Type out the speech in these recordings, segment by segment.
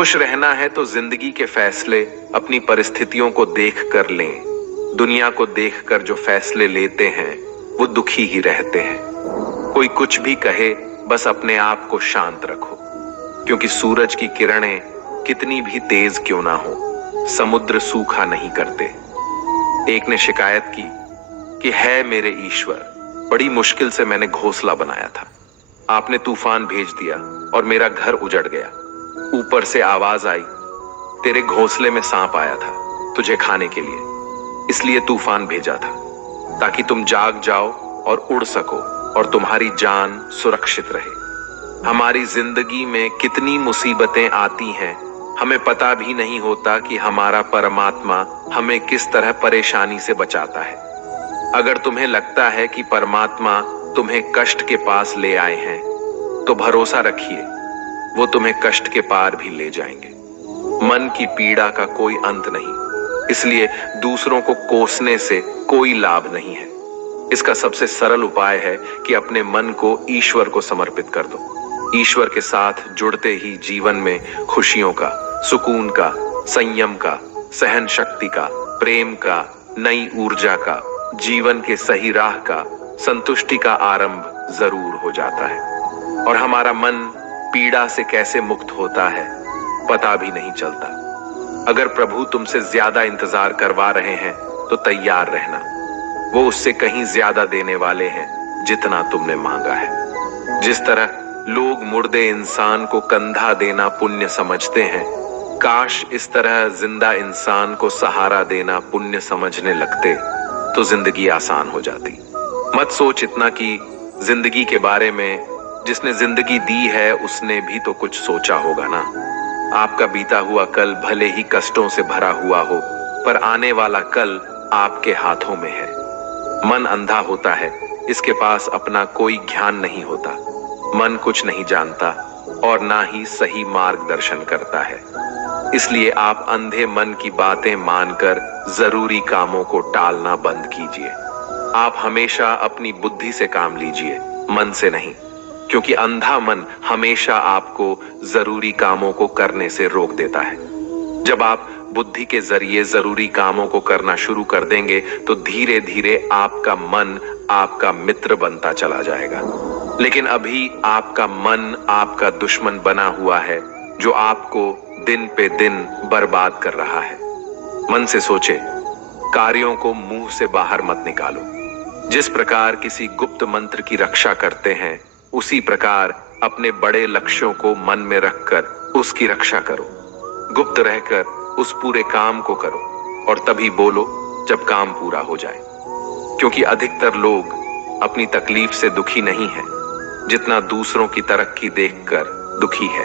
खुश रहना है तो जिंदगी के फैसले अपनी परिस्थितियों को देख कर लें। दुनिया को देखकर जो फैसले लेते हैं वो दुखी ही रहते हैं। कोई कुछ भी कहे, बस अपने आप को शांत रखो, क्योंकि सूरज की किरणें कितनी भी तेज क्यों ना हो, समुद्र सूखा नहीं करते। एक ने शिकायत की कि है मेरे ईश्वर, बड़ी मुश्किल से मैंने घोंसला बनाया था, आपने तूफान भेज दिया और मेरा घर उजड़ गया। ऊपर से आवाज आई, तेरे घोंसले में सांप आया था तुझे खाने के लिए, इसलिए तूफान भेजा था ताकि तुम जाग जाओ और उड़ सको और तुम्हारी जान सुरक्षित रहे। हमारी जिंदगी में कितनी मुसीबतें आती हैं, हमें पता भी नहीं होता कि हमारा परमात्मा हमें किस तरह परेशानी से बचाता है। अगर तुम्हें लगता है कि परमात्मा तुम्हें कष्ट के पास ले आए हैं, तो भरोसा रखिए वो तुम्हें कष्ट के पार भी ले जाएंगे। मन की पीड़ा का कोई अंत नहीं, इसलिए दूसरों को कोसने से कोई लाभ नहीं है। इसका सबसे सरल उपाय है कि अपने मन को ईश्वर को समर्पित कर दो। ईश्वर के साथ जुड़ते ही जीवन में खुशियों का, सुकून का, संयम का, सहन शक्ति का, प्रेम का, नई ऊर्जा का, जीवन के सही राह का, संतुष्टि का आरंभ जरूर हो जाता है। और हमारा मन पीड़ा से कैसे मुक्त होता है पता भी नहीं चलता। अगर प्रभु तुमसे ज्यादा इंतजार करवा रहे हैं तो तैयार रहना, वो उससे कहीं ज्यादा देने वाले हैं जितना तुमने मांगा है। जिस तरह लोग मुर्दे इंसान को कंधा देना पुण्य समझते हैं, काश इस तरह जिंदा इंसान को सहारा देना पुण्य समझने लगते तो जिंदगी आसान हो जाती। मत सोच इतना कि जिंदगी के बारे में, जिसने जिंदगी दी है उसने भी तो कुछ सोचा होगा ना। आपका बीता हुआ कल भले ही कष्टों से भरा हुआ हो, पर आने वाला कल आपके हाथों में है। मन अंधा होता है, इसके पास अपना कोई ज्ञान नहीं होता। मन कुछ नहीं जानता और ना ही सही मार्गदर्शन करता है। इसलिए आप अंधे मन की बातें मानकर जरूरी कामों को टालना बंद कीजिए। आप हमेशा अपनी बुद्धि से काम लीजिए, मन से नहीं, क्योंकि अंधा मन हमेशा आपको जरूरी कामों को करने से रोक देता है। जब आप बुद्धि के जरिए जरूरी कामों को करना शुरू कर देंगे तो धीरे धीरे आपका मन आपका मित्र बनता चला जाएगा। लेकिन अभी आपका मन आपका दुश्मन बना हुआ है, जो आपको दिन पे दिन बर्बाद कर रहा है। मन से सोचे, कार्यों को मुंह से बाहर मत निकालो। जिस प्रकार किसी गुप्त मंत्र की रक्षा करते हैं, उसी प्रकार अपने बड़े लक्ष्यों को मन में रखकर उसकी रक्षा करो। गुप्त रहकर उस पूरे काम को करो और तभी बोलो जब काम पूरा हो जाए। क्योंकि अधिकतर लोग अपनी तकलीफ से दुखी नहीं है जितना दूसरों की तरक्की देखकर दुखी है।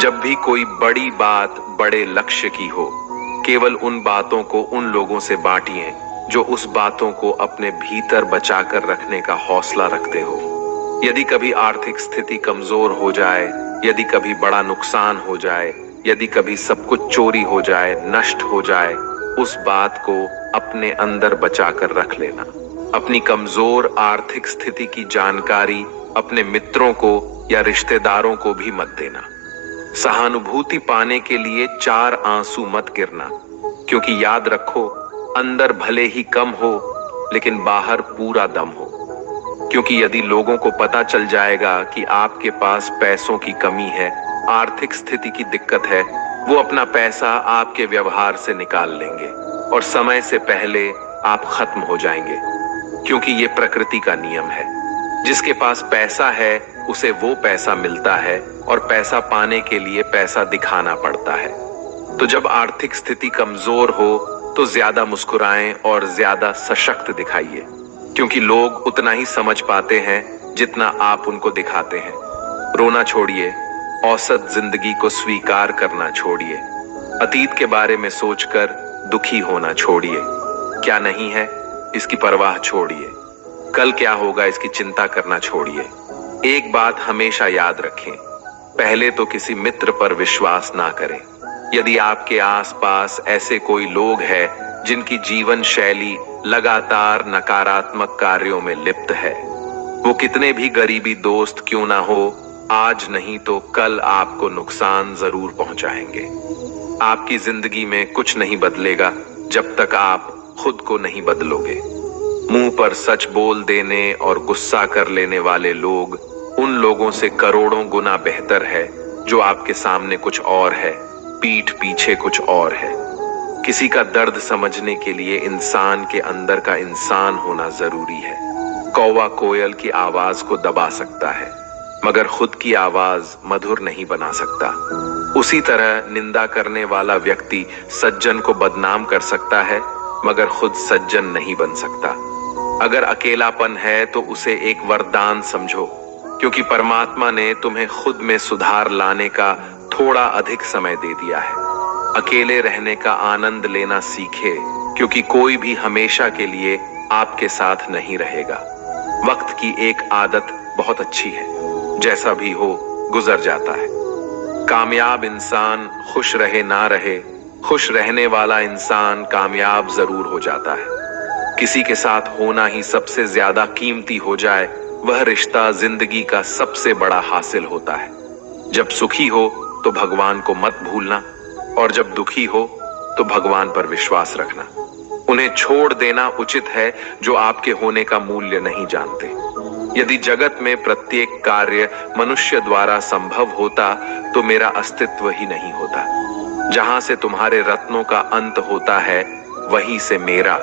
जब भी कोई बड़ी बात बड़े लक्ष्य की हो, केवल उन बातों को उन लोगों से बांटिए जो उस बातों को अपने भीतर बचाकर रखने का हौसला रखते हो। यदि कभी आर्थिक स्थिति कमजोर हो जाए, यदि कभी बड़ा नुकसान हो जाए, यदि कभी सब कुछ चोरी हो जाए, नष्ट हो जाए, उस बात को अपने अंदर बचाकर रख लेना। अपनी कमजोर आर्थिक स्थिति की जानकारी अपने मित्रों को या रिश्तेदारों को भी मत देना। सहानुभूति पाने के लिए 4 आंसू मत गिरना, क्योंकि याद रखो, अंदर भले ही कम हो लेकिन बाहर पूरा दम हो। क्योंकि यदि लोगों को पता चल जाएगा कि आपके पास पैसों की कमी है, आर्थिक स्थिति की दिक्कत है, वो अपना पैसा आपके व्यवहार से निकाल लेंगे और समय से पहले आप खत्म हो जाएंगे। क्योंकि ये प्रकृति का नियम है, जिसके पास पैसा है उसे वो पैसा मिलता है और पैसा पाने के लिए पैसा दिखाना पड़ता है। तो जब आर्थिक स्थिति कमजोर हो तो ज्यादा मुस्कुराएं और ज्यादा सशक्त दिखाइए, क्योंकि लोग उतना ही समझ पाते हैं जितना आप उनको दिखाते हैं। रोना छोड़िए, औसत जिंदगी को स्वीकार करना छोड़िए, अतीत के बारे में सोचकर दुखी होना छोड़िए। क्या नहीं है इसकी परवाह छोड़िए, कल क्या होगा इसकी चिंता करना छोड़िए। एक बात हमेशा याद रखें, पहले तो किसी मित्र पर विश्वास ना करें। यदि आपके आसपास ऐसे कोई लोग हैं जिनकी जीवन शैली लगातार नकारात्मक कार्यों में लिप्त है, वो कितने भी गरीबी दोस्त क्यों ना हो, आज नहीं तो कल आपको नुकसान जरूर पहुंचाएंगे। आपकी जिंदगी में कुछ नहीं बदलेगा जब तक आप खुद को नहीं बदलोगे। मुंह पर सच बोल देने और गुस्सा कर लेने वाले लोग उन लोगों से करोड़ों गुना बेहतर है जो आपके सामने कुछ और है, पीठ पीछे कुछ और है। किसी का दर्द समझने के लिए इंसान के अंदर का इंसान होना जरूरी है। कौवा कोयल की आवाज को दबा सकता है, मगर खुद की आवाज मधुर नहीं बना सकता। उसी तरह निंदा करने वाला व्यक्ति सज्जन को बदनाम कर सकता है, मगर खुद सज्जन नहीं बन सकता। अगर अकेलापन है तो उसे एक वरदान समझो, क्योंकि परमात्मा ने तुम्हें खुद में सुधार लाने का थोड़ा अधिक समय दे दिया है। अकेले रहने का आनंद लेना सीखे, क्योंकि कोई भी हमेशा के लिए आपके साथ नहीं रहेगा। वक्त की एक आदत बहुत अच्छी है, जैसा भी हो गुजर जाता है। कामयाब इंसान खुश रहे ना रहे, खुश रहने वाला इंसान कामयाब जरूर हो जाता है। किसी के साथ होना ही सबसे ज्यादा कीमती हो जाए, वह रिश्ता जिंदगी का सबसे बड़ा हासिल होता है। जब सुखी हो तो भगवान को मत भूलना, और जब दुखी हो तो भगवान पर विश्वास रखना। उन्हें छोड़ देना उचित है जो आपके होने का मूल्य नहीं जानते। यदि जगत में प्रत्येक कार्य मनुष्य द्वारा संभव होता तो मेरा अस्तित्व ही नहीं होता। जहां से तुम्हारे रत्नों का अंत होता है, वहीं से मेरा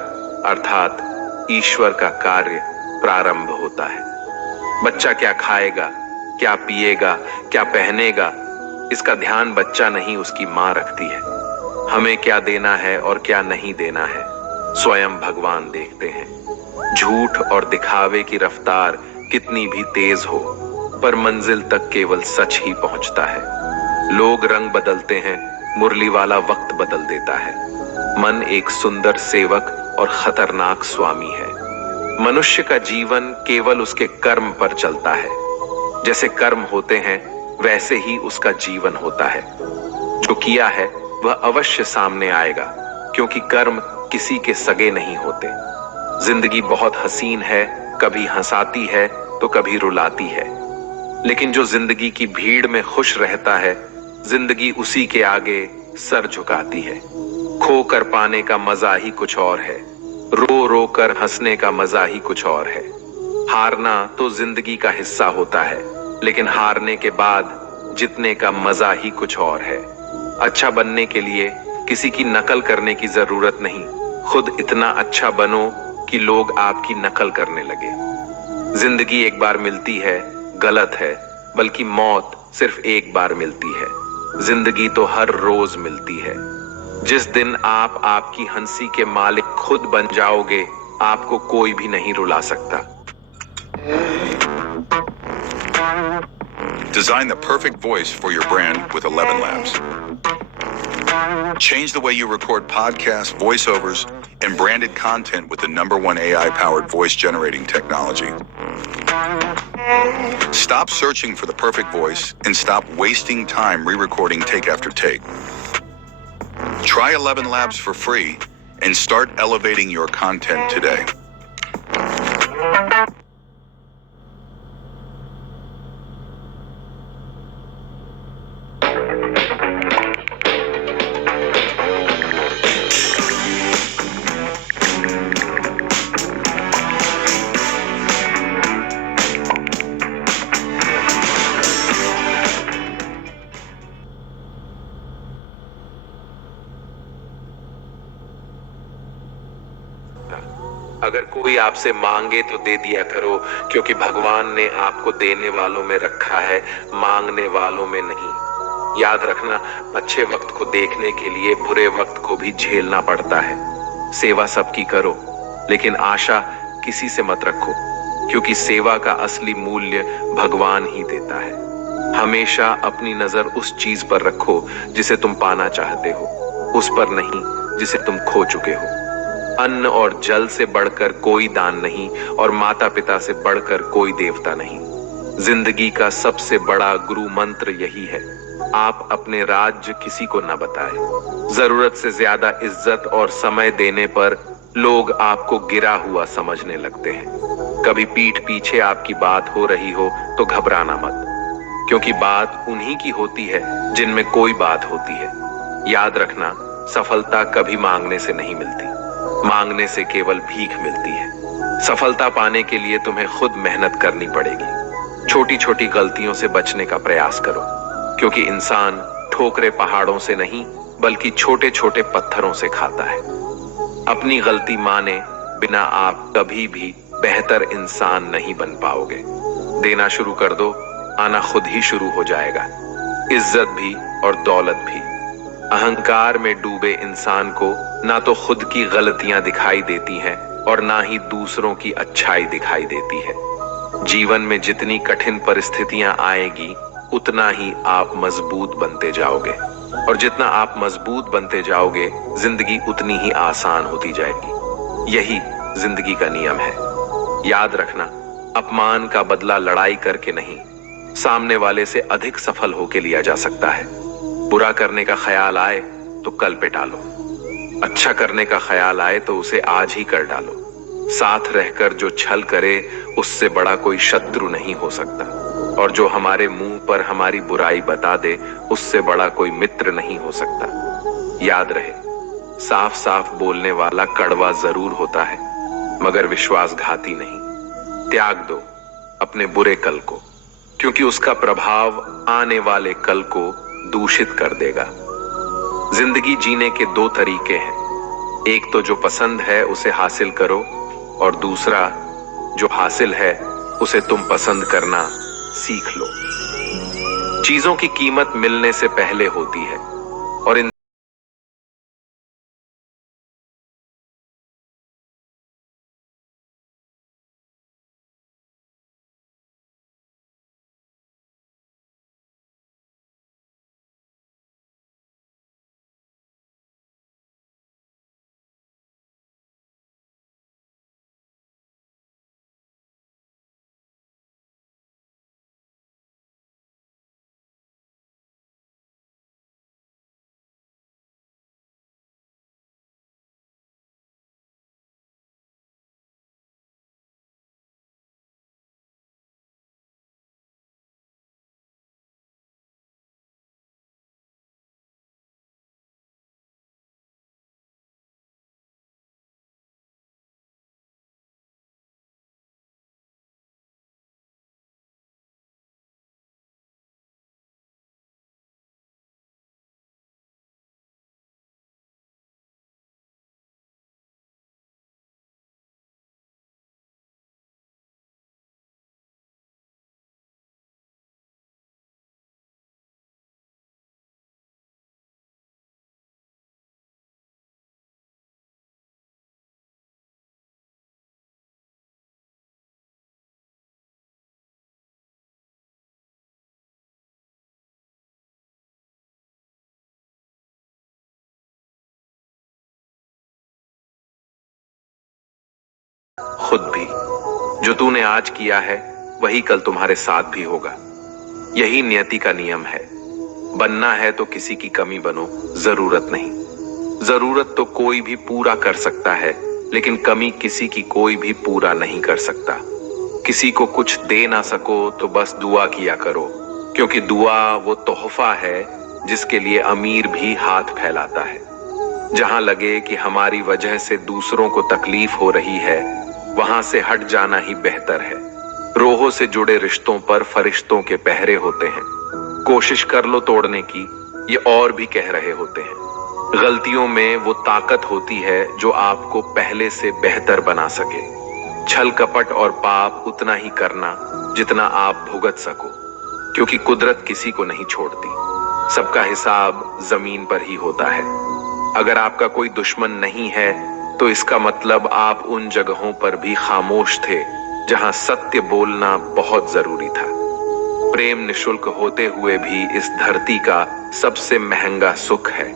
अर्थात ईश्वर का कार्य प्रारंभ होता है। बच्चा क्या खाएगा, क्या पिएगा, क्या पहनेगा, इसका ध्यान बच्चा नहीं उसकी माँ रखती है। हमें क्या देना है और क्या नहीं देना है, स्वयं भगवान देखते हैं। झूठ और दिखावे की रफ्तार कितनी भी तेज हो, पर मंजिल तक केवल सच ही पहुंचता है। लोग रंग बदलते हैं, मुरली वाला वक्त बदल देता है। मन एक सुंदर सेवक और खतरनाक स्वामी है। मनुष्य का जीवन केवल उसके कर्म पर चलता है। जैसे कर्म होते हैं वैसे ही उसका जीवन होता है। जो किया है वह अवश्य सामने आएगा, क्योंकि कर्म किसी के सगे नहीं होते। जिंदगी बहुत हसीन है, कभी हंसाती है तो कभी रुलाती है, लेकिन जो जिंदगी की भीड़ में खुश रहता है, जिंदगी उसी के आगे सर झुकाती है। खो कर पाने का मजा ही कुछ और है, रो रो कर हंसने का मजा ही कुछ और है। हारना तो जिंदगी का हिस्सा होता है, लेकिन हारने के बाद जीतने का मजा ही कुछ और है। अच्छा बनने के लिए किसी की नकल करने की जरूरत नहीं, खुद इतना अच्छा बनो कि लोग आपकी नकल करने लगे। जिंदगी एक बार मिलती है गलत है, बल्कि मौत सिर्फ एक बार मिलती है। जिंदगी तो हर रोज मिलती है। जिस दिन आप आपकी हंसी के मालिक खुद बन जाओगे, आपको कोई भी नहीं रुला सकता। Design the perfect voice for your brand with 11 Labs. Change the way you record podcasts, voiceovers, and branded content with the #1 AI-powered voice generating technology. Stop searching for the perfect voice and stop wasting time re-recording take after take. Try 11 Labs for free and start elevating your content today. अगर कोई आपसे मांगे तो दे दिया करो, क्योंकि भगवान ने आपको देने वालों में रखा है, मांगने वालों में नहीं। याद रखना, अच्छे वक्त को देखने के लिए बुरे वक्त को भी झेलना पड़ता है। सेवा सबकी करो, लेकिन आशा किसी से मत रखो, क्योंकि सेवा का असली मूल्य भगवान ही देता है। हमेशा अपनी नजर उस चीज पर रखो जिसे तुम पाना चाहते हो, उस पर नहीं जिसे तुम खो चुके हो। अन्न और जल से बढ़कर कोई दान नहीं, और माता पिता से बढ़कर कोई देवता नहीं। जिंदगी का सबसे बड़ा गुरु मंत्र यही है, आप अपने राज्य किसी को न बताएं। जरूरत से ज्यादा इज्जत और समय देने पर लोग आपको गिरा हुआ समझने लगते हैं। कभी पीठ पीछे आपकी बात हो रही हो तो घबराना मत, क्योंकि बात उन्हीं की होती है जिनमें कोई बात होती है। याद रखना, सफलता कभी मांगने से नहीं मिलती, मांगने से केवल भीख मिलती है। सफलता पाने के लिए तुम्हें खुद मेहनत करनी पड़ेगी। छोटी छोटी गलतियों से बचने का प्रयास करो, क्योंकि इंसान ठोकरे पहाड़ों से नहीं बल्कि छोटे छोटे पत्थरों से खाता है। अपनी गलती माने बिना आप कभी भी बेहतर इंसान नहीं बन पाओगे। देना शुरू कर दो, आना खुद ही शुरू हो जाएगा, इज्जत भी और दौलत भी। अहंकार में डूबे इंसान को ना तो खुद की गलतियां दिखाई देती हैं और ना ही दूसरों की अच्छाई दिखाई देती है। जीवन में जितनी कठिन परिस्थितियां आएगी उतना ही आप मजबूत बनते जाओगे, और जितना आप मजबूत बनते जाओगे जिंदगी उतनी ही आसान होती जाएगी। यही जिंदगी का नियम है। याद रखना, अपमान का बदला लड़ाई करके नहीं, सामने वाले से अधिक सफल होके लिया जा सकता है। बुरा करने का ख्याल आए तो कल पे टालो, अच्छा करने का ख्याल आए तो उसे आज ही कर डालो। साथ रहकर जो छल करे उससे बड़ा कोई शत्रु नहीं हो सकता, और जो हमारे मुंह पर हमारी बुराई बता दे उससे बड़ा कोई मित्र नहीं हो सकता। याद रहे, साफ साफ बोलने वाला कड़वा जरूर होता है मगर विश्वासघाती नहीं। त्याग दो अपने बुरे कल को, क्योंकि उसका प्रभाव आने वाले कल को दूषित कर देगा। जिंदगी जीने के दो तरीके हैं, एक तो जो पसंद है उसे हासिल करो, और दूसरा जो हासिल है उसे तुम पसंद करना सीख लो। चीजों की कीमत मिलने से पहले होती है, और इन खुद भी जो तूने आज किया है वही कल तुम्हारे साथ भी होगा। यही नियति का नियम है। बनना है तो किसी की कमी बनो, जरूरत नहीं। जरूरत तो कोई भी पूरा कर सकता है, लेकिन कमी किसी की कोई भी पूरा नहीं कर सकता। किसी को कुछ दे ना सको तो बस दुआ किया करो, क्योंकि दुआ वो तोहफा है जिसके लिए अमीर भी हाथ फैलाता है। जहां लगे कि हमारी वजह से दूसरों को तकलीफ हो रही है, वहां से हट जाना ही बेहतर है। रोहों से जुड़े रिश्तों पर फरिश्तों के पहरे होते हैं। कोशिश कर लो तोड़ने की, ये और भी कह रहे होते हैं। गलतियों में वो ताकत होती है जो आपको पहले से बेहतर बना सके। छल कपट और पाप उतना ही करना जितना आप भुगत सको, क्योंकि कुदरत किसी को नहीं छोड़ती। सबका हिसाब जमीन पर ही होता है। अगर आपका कोई दुश्मन नहीं है तो इसका मतलब आप उन जगहों पर भी खामोश थे जहां सत्य बोलना बहुत जरूरी था। प्रेम निशुल्क होते हुए भी इस धरती का सबसे महंगा सुख है।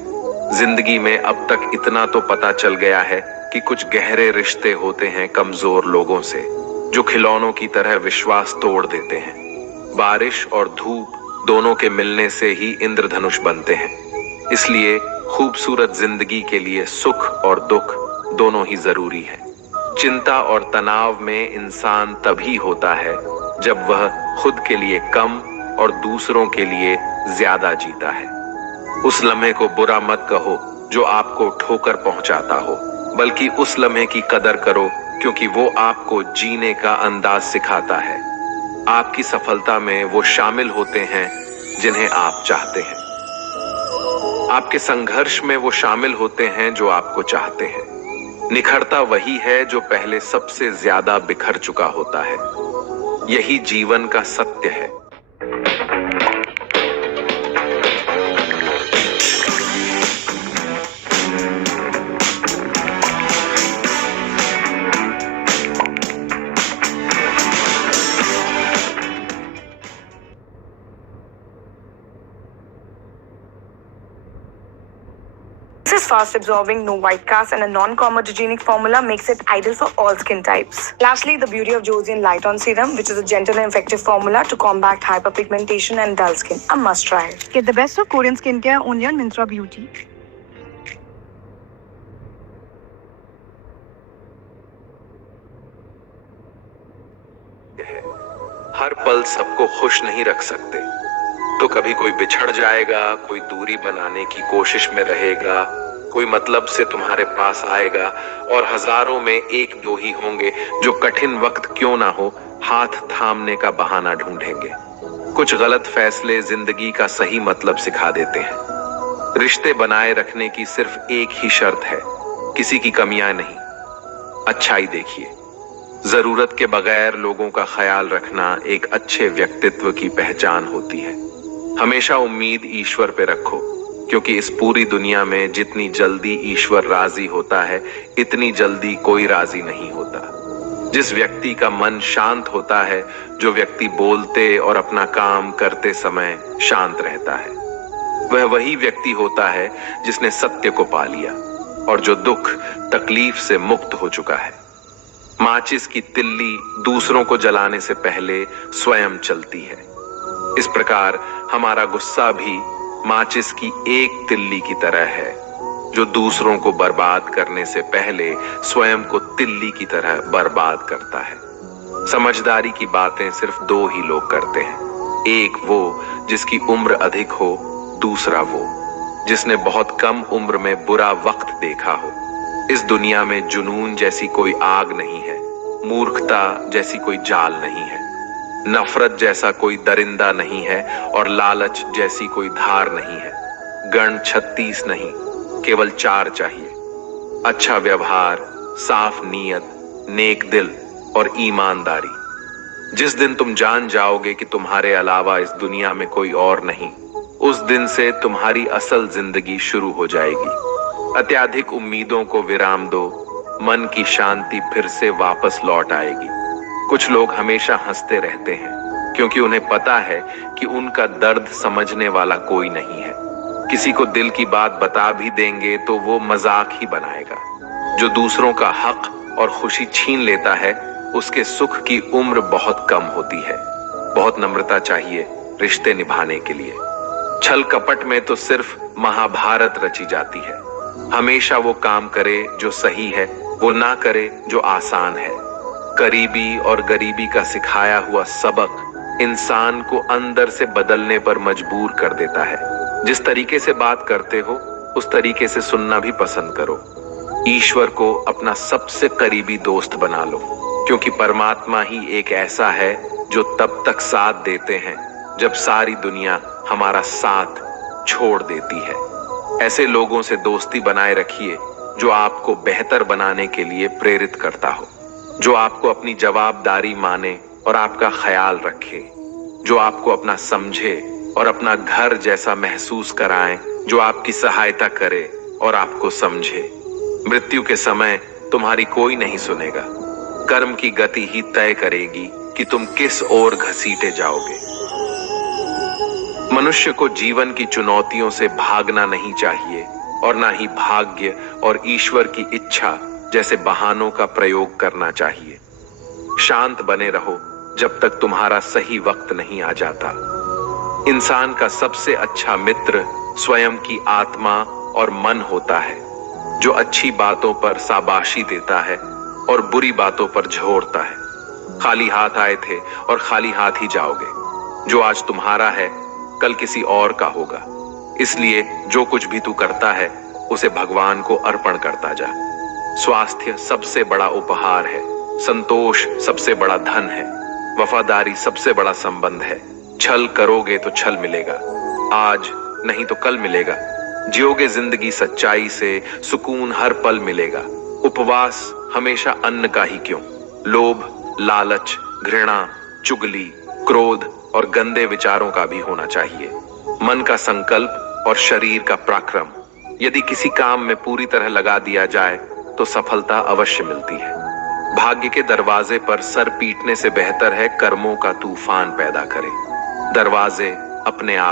जिंदगी में अब तक इतना तो पता चल गया है कि कुछ गहरे रिश्ते होते हैं कमजोर लोगों से, जो खिलौनों की तरह विश्वास तोड़ देते हैं। बारिश और धूप दोनों के मिलने से ही इंद्रधनुष बनते हैं। इसलिए खूबसूरत जिंदगी के लिए सुख और दुख दोनों ही जरूरी है। चिंता और तनाव में इंसान तभी होता है जब वह खुद के लिए कम और दूसरों के लिए ज्यादा जीता है। उस लम्हे को बुरा मत कहो जो आपको ठोकर पहुंचाता हो, बल्कि उस लम्हे की कदर करो क्योंकि वो आपको जीने का अंदाज सिखाता है। आपकी सफलता में वो शामिल होते हैं जिन्हें आप चाहते हैं। आपके संघर्ष में वो शामिल होते हैं जो आपको चाहते हैं। निखरता वही है जो पहले सबसे ज्यादा बिखर चुका होता है। यही जीवन का सत्य है। This is fast absorbing, no white cast, and a non-comedogenic formula makes it ideal for all skin types. Lastly, the beauty of Josian Light On Serum, which is a gentle and effective formula to combat hyperpigmentation and dull skin. A must try. Get the best of Korean skincare only on Myntra Beauty. हर पल सबको खुश नहीं रख सकते, तो कभी कोई बिछड़ जाएगा, कोई दूरी बनाने की कोशिश में रहेगा, कोई मतलब से तुम्हारे पास आएगा और हजारों में एक दो ही होंगे जो कठिन वक्त क्यों ना हो हाथ थामने का बहाना ढूंढेंगे। कुछ गलत फैसले जिंदगी का सही मतलब सिखा देते हैं। रिश्ते बनाए रखने की सिर्फ एक ही शर्त है, किसी की कमियां नहीं, अच्छाई देखिए। जरूरत के बगैर लोगों का ख्याल रखना एक अच्छे व्यक्तित्व की पहचान होती है। हमेशा उम्मीद ईश्वर पे रखो, क्योंकि इस पूरी दुनिया में जितनी जल्दी ईश्वर राजी होता है, इतनी जल्दी कोई राजी नहीं होता। जिस व्यक्ति का मन शांत होता है, जो व्यक्ति बोलते और अपना काम करते समय शांत रहता है, वह वही व्यक्ति होता है जिसने सत्य को पा लिया और जो दुख तकलीफ से मुक्त हो चुका है। माचिस की तिल्ली दूसरों को जलाने से पहले स्वयं चलती है। इस प्रकार हमारा गुस्सा भी माचिस की एक तिल्ली की तरह है, जो दूसरों को बर्बाद करने से पहले स्वयं को तिल्ली की तरह बर्बाद करता है। समझदारी की बातें सिर्फ दो ही लोग करते हैं, एक वो जिसकी उम्र अधिक हो, दूसरा वो जिसने बहुत कम उम्र में बुरा वक्त देखा हो। इस दुनिया में जुनून जैसी कोई आग नहीं है, मूर्खता जैसी कोई जाल नहीं है, नफरत जैसा कोई दरिंदा नहीं है और लालच जैसी कोई धार नहीं है। गण 36 नहीं, केवल 4 चाहिए, अच्छा व्यवहार, साफ नीयत, नेक दिल और ईमानदारी। जिस दिन तुम जान जाओगे कि तुम्हारे अलावा इस दुनिया में कोई और नहीं, उस दिन से तुम्हारी असल जिंदगी शुरू हो जाएगी। अत्याधिक उम्मीदों को विराम दो, मन की शांति फिर से वापस लौट आएगी। कुछ लोग हमेशा हंसते रहते हैं क्योंकि उन्हें पता है कि उनका दर्द समझने वाला कोई नहीं है। किसी को दिल की बात बता भी देंगे तो वो मजाक ही बनाएगा। जो दूसरों का हक और खुशी छीन लेता है, उसके सुख की उम्र बहुत कम होती है। बहुत नम्रता चाहिए रिश्ते निभाने के लिए। छल कपट में तो सिर्फ महाभारत रची जाती है। हमेशा वो काम करे जो सही है, वो ना करे जो आसान है। करीबी और गरीबी का सिखाया हुआ सबक इंसान को अंदर से बदलने पर मजबूर कर देता है। जिस तरीके से बात करते हो, उस तरीके से सुनना भी पसंद करो। ईश्वर को अपना सबसे करीबी दोस्त बना लो, क्योंकि परमात्मा ही एक ऐसा है जो तब तक साथ देते हैं जब सारी दुनिया हमारा साथ छोड़ देती है। ऐसे लोगों से दोस्ती बनाए रखिए जो आपको बेहतर बनाने के लिए प्रेरित करता हो, जो आपको अपनी जवाबदारी माने और आपका ख्याल रखे, जो आपको अपना समझे और अपना घर जैसा महसूस कराएं, जो आपकी सहायता करे और आपको समझे। मृत्यु के समय तुम्हारी कोई नहीं सुनेगा। कर्म की गति ही तय करेगी कि तुम किस ओर घसीटे जाओगे। मनुष्य को जीवन की चुनौतियों से भागना नहीं चाहिए और ना ही भाग्य और ईश्वर की इच्छा जैसे बहानों का प्रयोग करना चाहिए। शांत बने रहो जब तक तुम्हारा सही वक्त नहीं आ जाता। इंसान का सबसे अच्छा मित्र स्वयं की आत्मा और मन होता है, जो अच्छी बातों पर शाबाशी देता है और बुरी बातों पर झोरता है। खाली हाथ आए थे और खाली हाथ ही जाओगे। जो आज तुम्हारा है कल किसी और का होगा। इसलिए जो कुछ भी तू करता है उसे भगवान को अर्पण करता जा। स्वास्थ्य सबसे बड़ा उपहार है, संतोष सबसे बड़ा धन है, वफादारी सबसे बड़ा संबंध है। छल करोगे तो छल मिलेगा, आज नहीं तो कल मिलेगा। जियोगे जिंदगी सच्चाई से, सुकून हर पल मिलेगा। उपवास हमेशा अन्न का ही क्यों, लोभ, लालच, घृणा, चुगली, क्रोध और गंदे विचारों का भी होना चाहिए। मन का संकल्प और शरीर का पराक्रम यदि किसी काम में पूरी तरह लगा दिया जाए तो सफलता अवश्य मिलती है। भाग्य के दरवाजे पर सर पीटने से बेहतर है कर्मों का तूफान पैदा करे। दरवाजे अपने आप